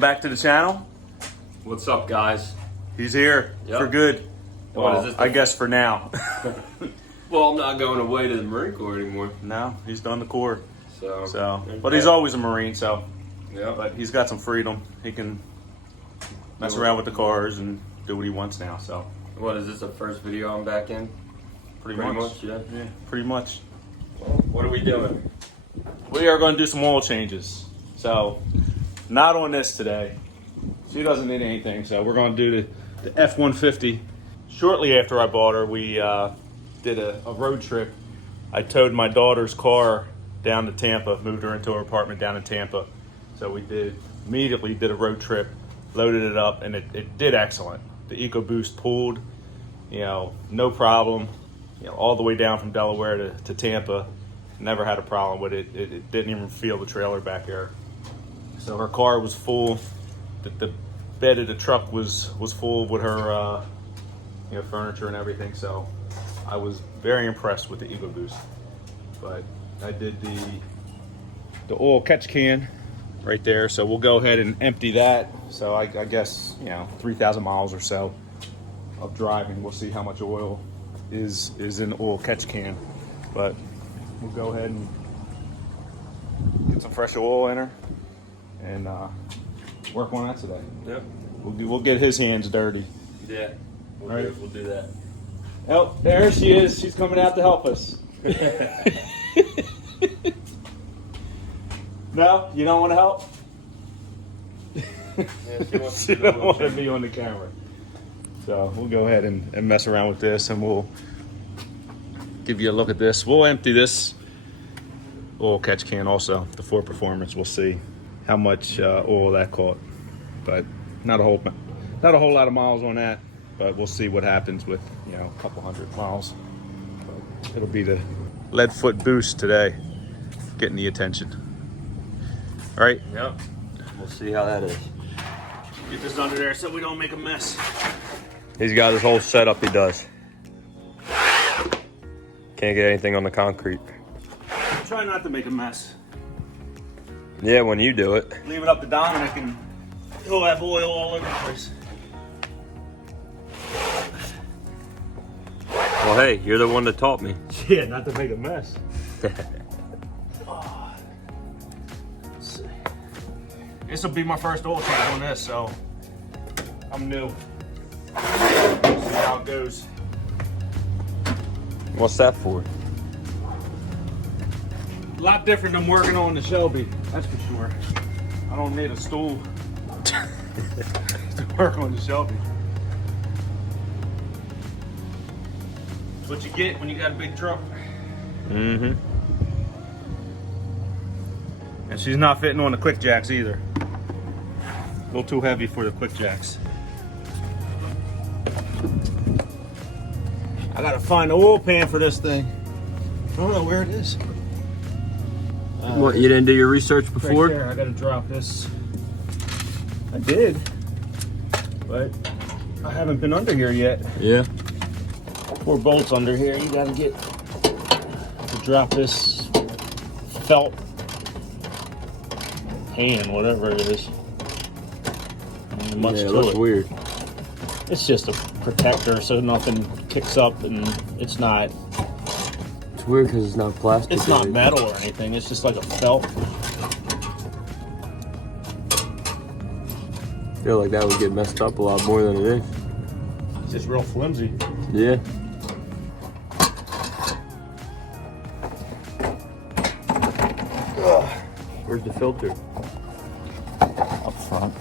Back to the channel. What's up, guys? He's here for good. Well, what is this? I guess for now. Well, I'm not going away to the Marine Corps anymore. No, he's done the Corps. So but he's always a Marine. So, yeah. But he's got some freedom. He can mess around with the cars and do what he wants now. So, what is this? The first video I'm back in? Pretty much. Yeah. Yeah, pretty much. Well, what are we doing? We are going to do some oil changes. So. Not on this today. She doesn't need anything, so we're going to do the F-150. Shortly after I bought her, we did a road trip. I towed my daughter's car down to Tampa, moved her into her apartment down in Tampa. So we immediately did a road trip, loaded it up, and it did excellent. The Ecoboost pulled, no problem, all the way down from Delaware to Tampa. Never had a problem with it. It didn't even feel the trailer back there. So her car was full. The bed of the truck was full with her furniture and everything. So I was very impressed with the Ecoboost. But I did the oil catch can right there. So we'll go ahead and empty that. So I guess 3,000 miles or so of driving. We'll see how much oil is in the oil catch can. But we'll go ahead and get some fresh oil in her. And work on that today. Yep. We'll get his hands dirty. Yeah. We'll do that. Oh, there she is. She's coming out to help us. No, you don't want to help? Yeah, she don't want to be on the camera. So we'll go ahead and mess around with this, and we'll give you a look at this. We'll empty this oil catch can also, the Ford Performance. We'll see how much oil that caught, but not a whole lot of miles on that. But we'll see what happens with a couple hundred miles. But it'll be the lead foot boost today, getting the attention. All right. Yep. We'll see how that is. Get this under there so we don't make a mess. He's got his whole setup. He does. Can't get anything on the concrete. Try not to make a mess. Yeah, when you do it. Leave it up to Dominic and he'll have oil all over the place. Well, hey, you're the one that taught me. Yeah, not to make a mess. Oh. Let's see. This will be my first oil change on this, so I'm new. We'll see how it goes. What's that for? A lot different than working on the Shelby, that's for sure. I don't need a stool to work on the Shelby. That's what you get when you got a big truck. Mm-hmm. And she's not fitting on the quick jacks either. A little too heavy for the quick jacks. I gotta find the oil pan for this thing. I don't know where it is. What, you didn't do your research before? Right there, I gotta drop this. I did, but I haven't been under here yet. Yeah. 4 bolts under here. You gotta get to drop this felt pan, whatever it is. Much yeah, it to looks weird. It's just a protector so nothing kicks up, and it's not. It's weird because it's not plastic. It's not metal or anything. It's just like a felt. I feel like that would get messed up a lot more than it is. It's just real flimsy. Yeah. Where's the filter? Up front.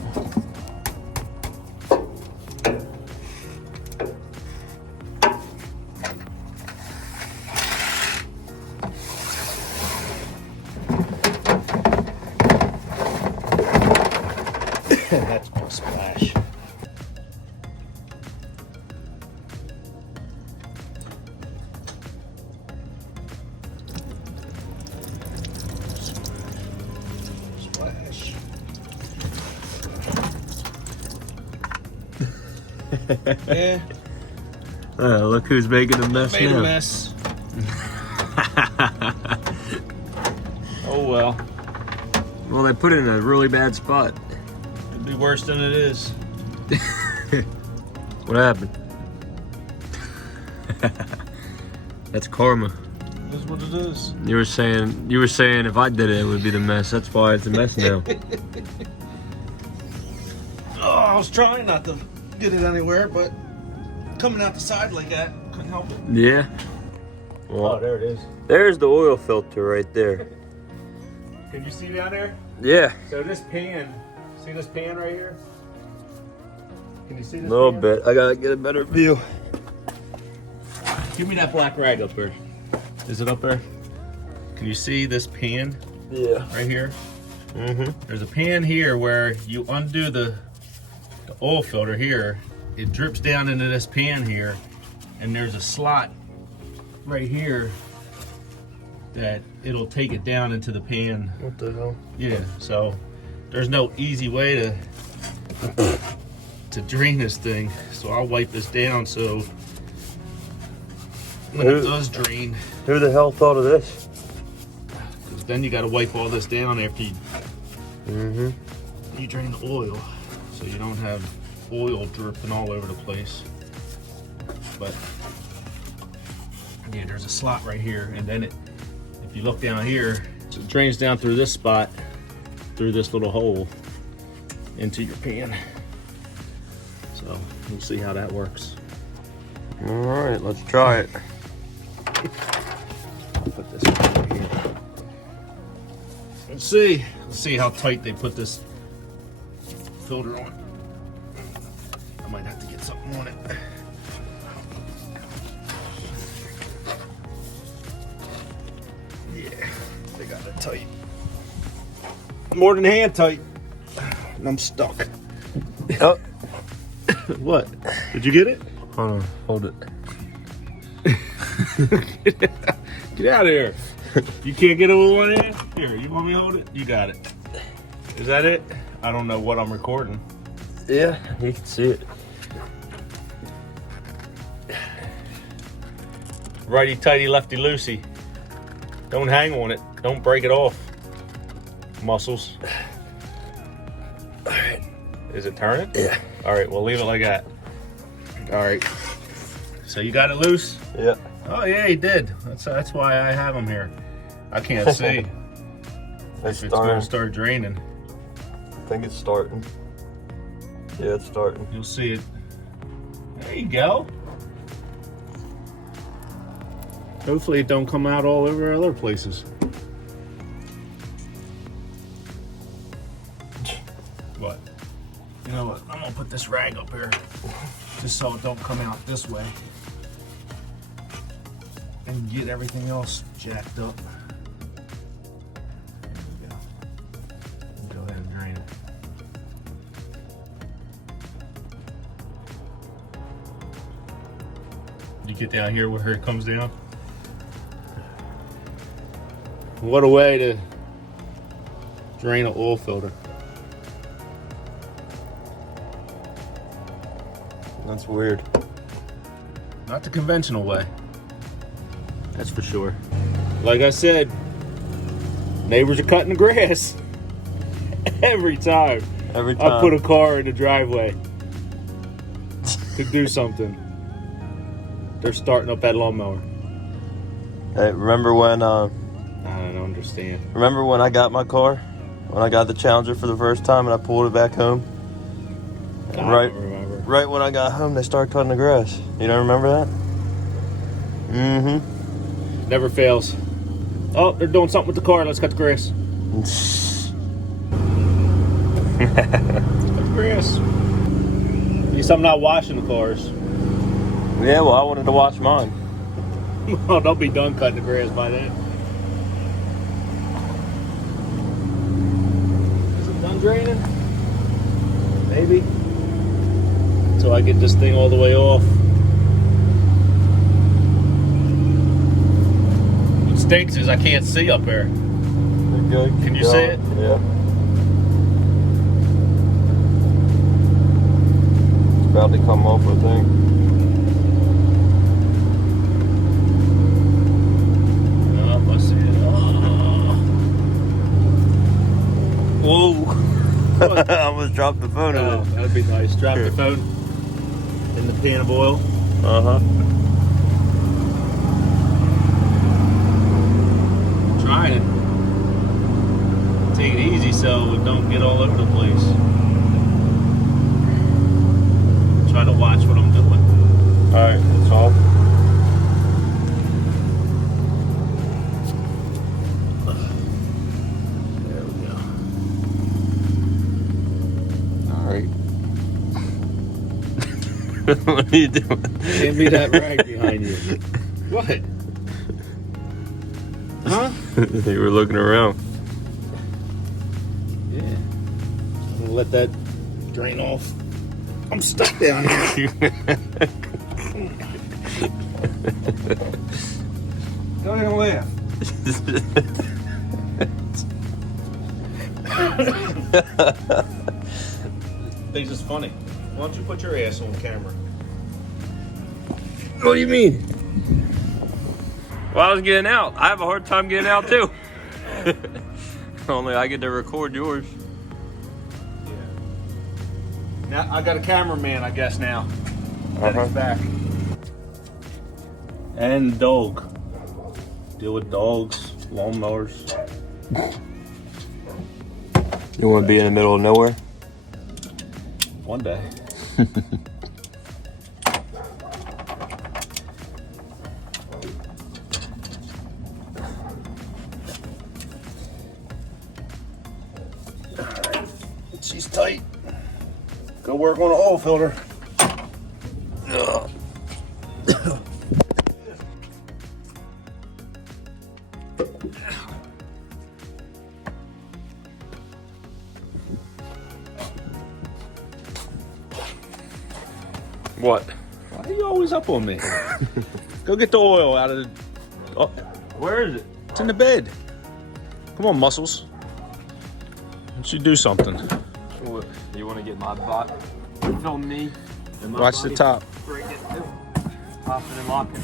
That's gonna splash. Yeah. Look who's making a mess Made now. a mess. Oh well. Well, they put it in a really bad spot. Could be worse than it is. What happened? That's karma. That's what it is. You were saying if I did it, it would be the mess. That's why it's a mess now. Oh, I was trying not to get it anywhere, but coming out the side like that, couldn't help it. Yeah. Well, Oh, there it is. there's the oil filter right there. Can you see down there? Yeah. So this pan, see this pan right here? Can you see this A little pan? bit. I gotta get a better view. Give me that black rag up there. Is it up there? Can you see this pan Yeah. right here? Mm-hmm. There's a pan here where you undo the oil filter here. It drips down into this pan here, and there's a slot right here that it'll take it down into the pan. What the hell? Yeah, so there's no easy way to drain this thing. So I'll wipe this down so when it does drain, Who the hell thought of this? 'cause then you got to wipe all this down after Mm-hmm. you drain the oil, so you don't have oil dripping all over the place. But yeah, there's a slot right here, and then if you look down here, it drains down through this spot, through this little hole into your pan. So we'll see how that works. All right, let's try it. I'll put this right here. Let's see how tight they put this filter on. I might have to get something on it. Yeah, they got it tight. More than hand tight. And I'm stuck. Oh, What? Did you get it? hold on, hold it. Get out of here. You can't get it with one hand? Here, you want me to hold it? You got it. Is that it? I don't know what I'm recording. Yeah, you can see it. Righty tighty, lefty loosey. Don't hang on it. Don't break it off. Muscles. All right. Is it turning? Yeah. All right, we'll leave it like that. All right. So you got it loose? Yeah. Oh yeah, he did. That's why I have him here. I can't see It's if it's going starting. to start draining. I think it's starting. Yeah, it's starting. You'll see it. There you go. Hopefully it don't come out all over other places. What? You know what? I'm gonna put this rag up here just so it don't come out this way and get everything else jacked up. There we go. Go ahead and drain it. You get down here where it comes down. What a way to drain an oil filter. That's weird. Not the conventional way. That's for sure. Like I said, neighbors are cutting the grass. Every time Every time. I put a car in the driveway to do something, they're starting up that lawnmower. Hey, remember when? I don't understand. Remember when I got my car? When I got the Challenger for the first time and I pulled it back home? I Right. don't remember. Right when I got home, they started cutting the grass. You don't remember that? Mm-hmm. Never fails. Oh, they're doing something with the car. Let's cut the grass. Cut the grass. At least I'm not washing the cars. Yeah, well, I wanted to watch mine. Well, they'll be done cutting the grass by then. Is it done draining? Maybe. Until I get this thing all the way off. What stinks is I can't see up there. Good. Can you see it? Yeah. It's about to come off, I think. Oh, I see it. Oh. Whoa. I almost dropped the phone. Oh, that'd be nice. Drop the phone in the pan of oil. Uh-huh. Trying to take it easy so it don't get all over the place. Try to watch what I'm doing. All right, it's off. There we go. All right. What are you doing? Hand me that rag behind you. What? Huh? You were looking around. Yeah. I'm gonna let that drain off. I'm stuck down here. Don't even laugh. Things is funny. Why don't you put your ass on camera? What do you mean? Well, I was getting out. I have a hard time getting out too. Only I get to record yours. Yeah. Now I got a cameraman, I guess now. That is back. And dog. Deal with dogs, lawnmowers. You want to be in the middle of nowhere? One day. She's tight. Go work on the oil filter. What? Why are you always up on me? Go get the oil out of the... Oh, Where is it? it's in the bed. Come on, muscles. You should do something. What? You want to get my bot? Film me. and my Watch the body top. break it too. Popping and locking.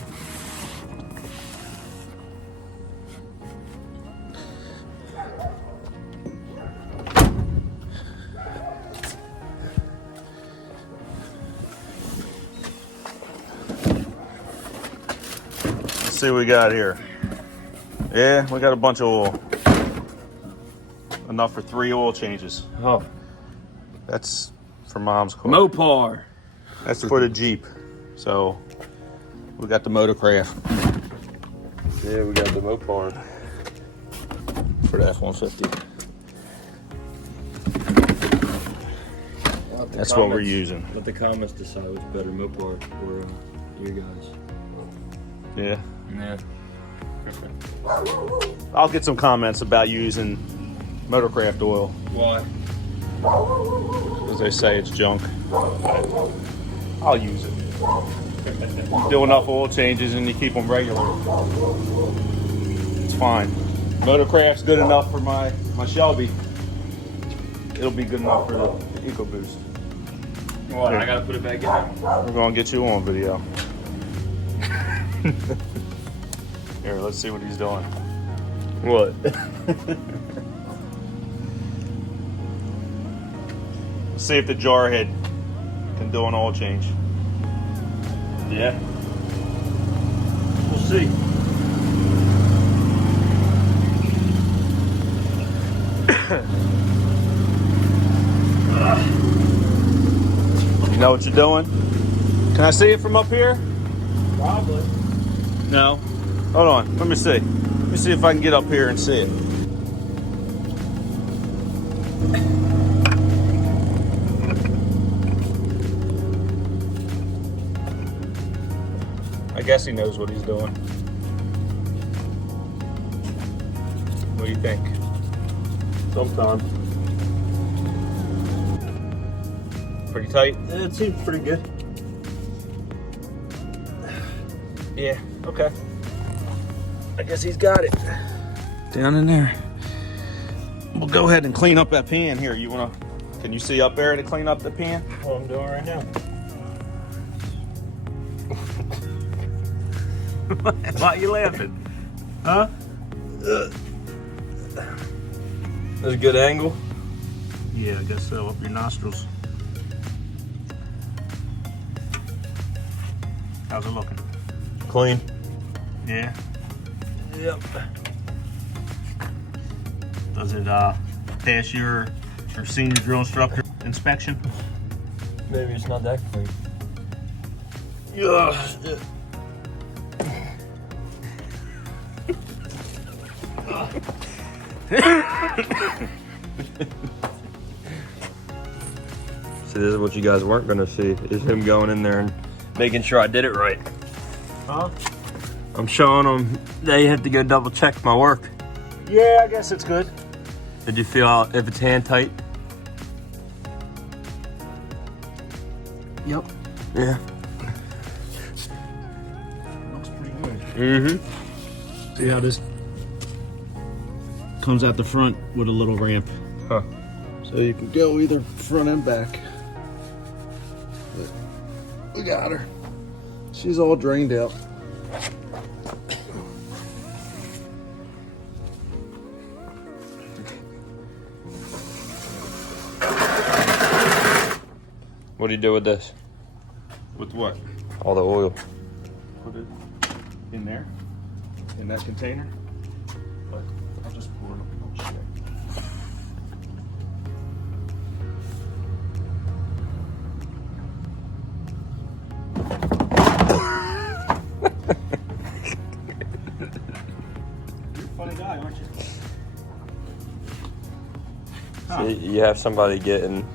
Let's see what we got here. Yeah, we got a bunch of oil. Enough for 3 oil changes. Oh. That's for Mom's car. Mopar. That's for the Jeep. So we got the Motorcraft Yeah, we got the Mopar. for the F-150. That's what we're using. Let the comments decide what's better, Mopar or you guys. Yeah. Yeah. I'll get some comments about using Motorcraft oil Why? because they say it's junk. I'll use it. Do enough oil changes and you keep them regular. It's fine. Motorcraft's good enough for my Shelby. It'll be good enough for the Ecoboost. What? I gotta put it back in there. We're gonna get you on video. Here, let's see what he's doing. What? Let's see if the jar head can do an oil change. Yeah. We'll see. You know what you're doing? Can I see it from up here? Probably. No. Hold on. Let me see. Let me see if I can get up here and see it. I guess he knows what he's doing. What do you think? Sometimes. Pretty tight? It seems pretty good. Yeah, okay. I guess he's got it. Down in there. We'll go ahead and clean up that pan here. Can you see up there to clean up the pan? What I'm doing right now. Why are you laughing? Huh? That's a good angle. Yeah, I guess so. Up your nostrils. How's it looking? Clean. Yeah. Yep. Does it pass your senior drill instructor inspection? Maybe it's not that clean. See, this is what you guys weren't gonna see, is him going in there and making sure I did it right. Huh? I'm showing them they have to go double check my work. Yeah, I guess it's good. Did you feel if it's hand tight? Yep. Yeah. Looks pretty good. Mm-hmm. See how this comes out the front with a little ramp. Huh. So you can go either front and back. But we got her. She's all drained out. What do you do with this? With what? All the oil. Put it in there, in that container. But I'll just pour it up. Oh, shit. You're a funny guy, aren't you? Huh. See, you have somebody getting.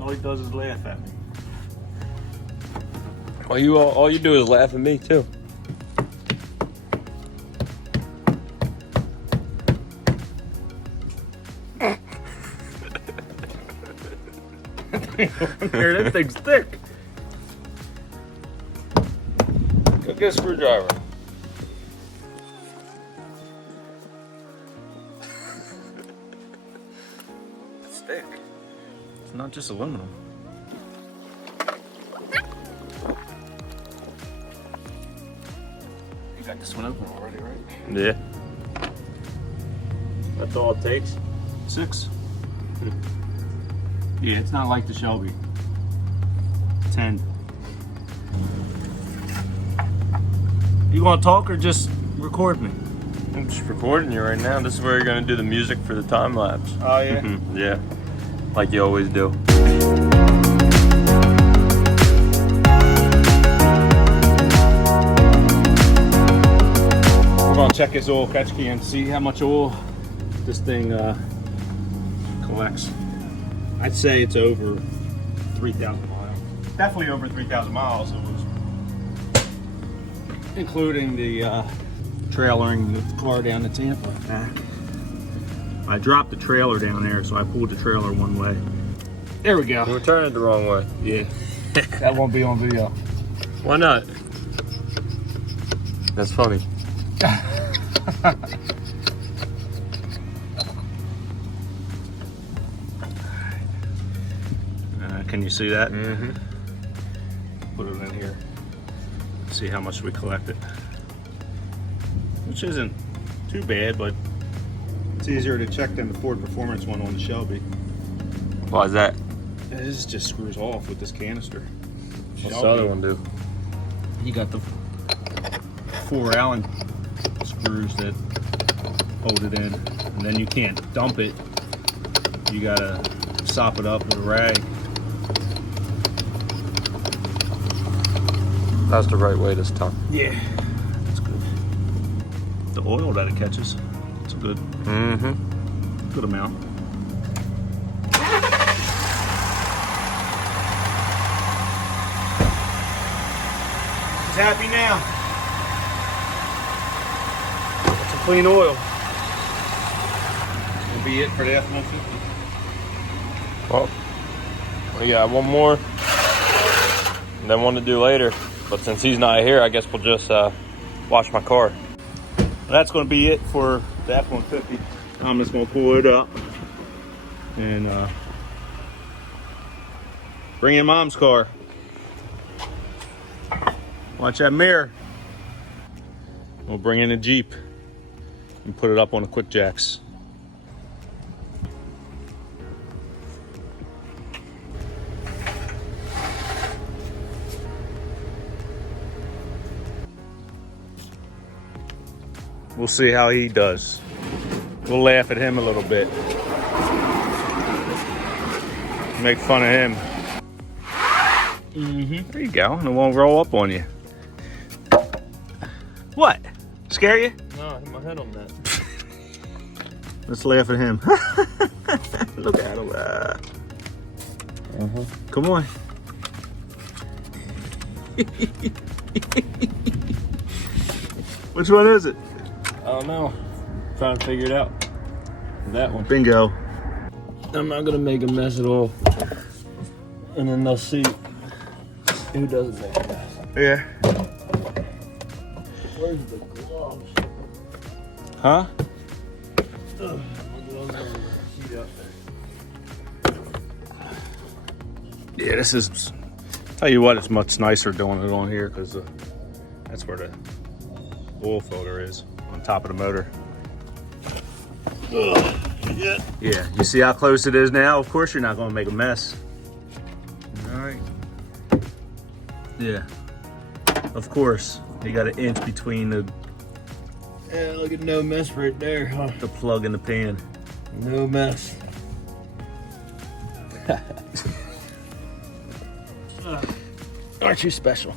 All he does is laugh at me. All you do is laugh at me too. Here, that thing's thick. Go get a screwdriver. It's thick. It's not just aluminum. You got this one open already, right? Yeah. That's all it takes. 6. Yeah, it's not like the Shelby. 10. You want to talk or just record me? I'm just recording you right now. This is where you're gonna do the music for the time lapse. Oh yeah. Yeah. Like you always do. We're gonna check this oil catch key and see how much oil this thing collects. I'd say it's over 3,000 miles. Definitely over 3,000 miles. It was including the trailering the car down to Tampa and back. I dropped the trailer down there, so I pulled the trailer one way. There we go. You were turning it the wrong way. Yeah. That won't be on video. Why not? That's funny. Can you see that? Mm-hmm. Put it in here. See how much we collected. Which isn't too bad, but it's easier to check than the Ford Performance one on the Shelby. Why is that? This just screws off with this canister. What's the other one do? You got the 4 Allen screws that hold it in, and then you can't dump it. You gotta sop it up with a rag. That's the right way this time. Yeah, that's good. The oil that it catches, it's a good, good amount. She's happy now. That's a clean oil. That'll be it for the F-150. Well, we got one more, and then one to do later. But since he's not here, I guess we'll just wash my car. That's going to be it for the F-150. I'm just going to pull it up and bring in Mom's car. Watch that mirror. We'll bring in a Jeep and put it up on the quick jacks. We'll see how he does. We'll laugh at him a little bit. Make fun of him. There you go. And it won't roll up on you. What? Scare you? No, I hit my head on that. Let's laugh at him. Look at him. Come on. Which one is it? I don't know. Trying to figure it out. That one. Bingo. I'm not gonna make a mess at all. And then they'll see who doesn't make a mess. Yeah. Where's the gloves? Huh? My gloves are on the seat up there. Yeah, this is. Tell you what, it's much nicer doing it on here because that's where the oil filter is on top of the motor. Yeah. Yeah, you see how close it is now? Of course you're not going to make a mess. All right. Yeah. Of course. You got an inch between the Yeah, look at no mess right there, huh? the plug and the pan. No mess. Aren't you special?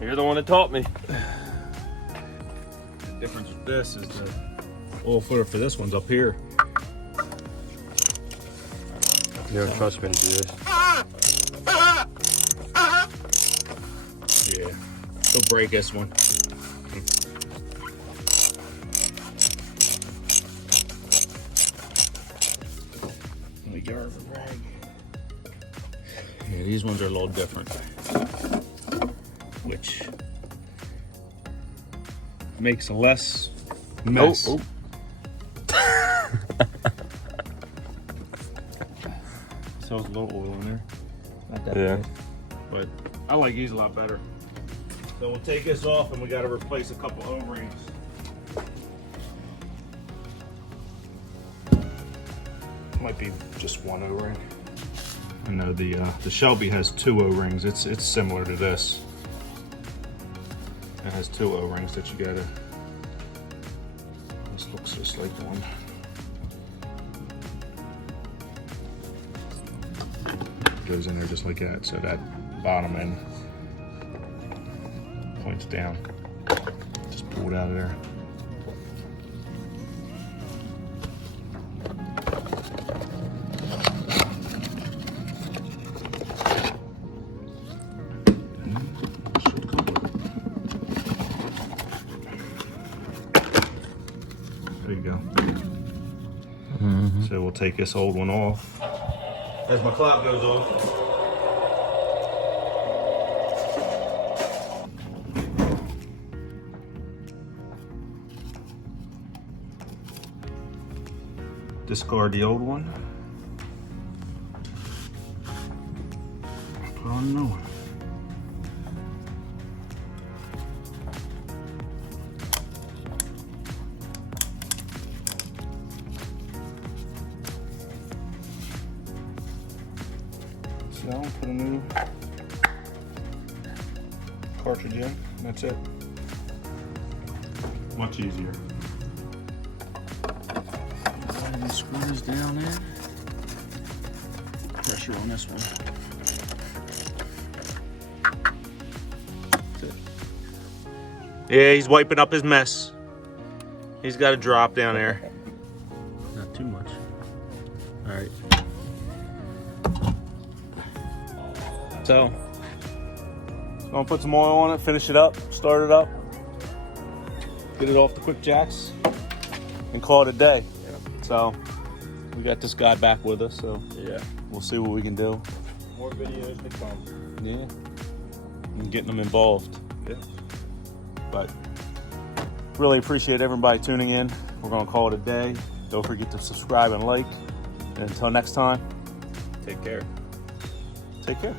You're the one that taught me. The difference with this is the oil filter for this one's up here. You don't trust me to do this. Yeah. He'll break this one. Let me get her a rag. Yeah, these ones are a little different. Which makes less mess. Oh. So there's a little oil in there. Not that Yeah. bad. But I like these a lot better. So we'll take this off and we got to replace a couple O-rings. Might be just one O-ring. I know the Shelby has two O-rings. It's similar to this. It has two O-rings that you gotta. This looks just like one. Goes in there just like that, so that bottom end points down. Just pull it out of there. There you go. So we'll take this old one off. As my clock goes off. Discard the old one. Put on a new one. So put a new cartridge in. That's it. Much easier. Slide these screws down there. Pressure on this one. That's it. Yeah, he's wiping up his mess. He's got a drop down there. Not too much. All right. So, I'm gonna put some oil on it, finish it up, start it up, get it off the quick jacks, and call it a day. So, we got this guy back with us, so Yeah. we'll see what we can do. More videos to come. Yeah, and getting them involved. Yeah. But really appreciate everybody tuning in. We're gonna call it a day. Don't forget to subscribe and like. And until next time, Take care. take care.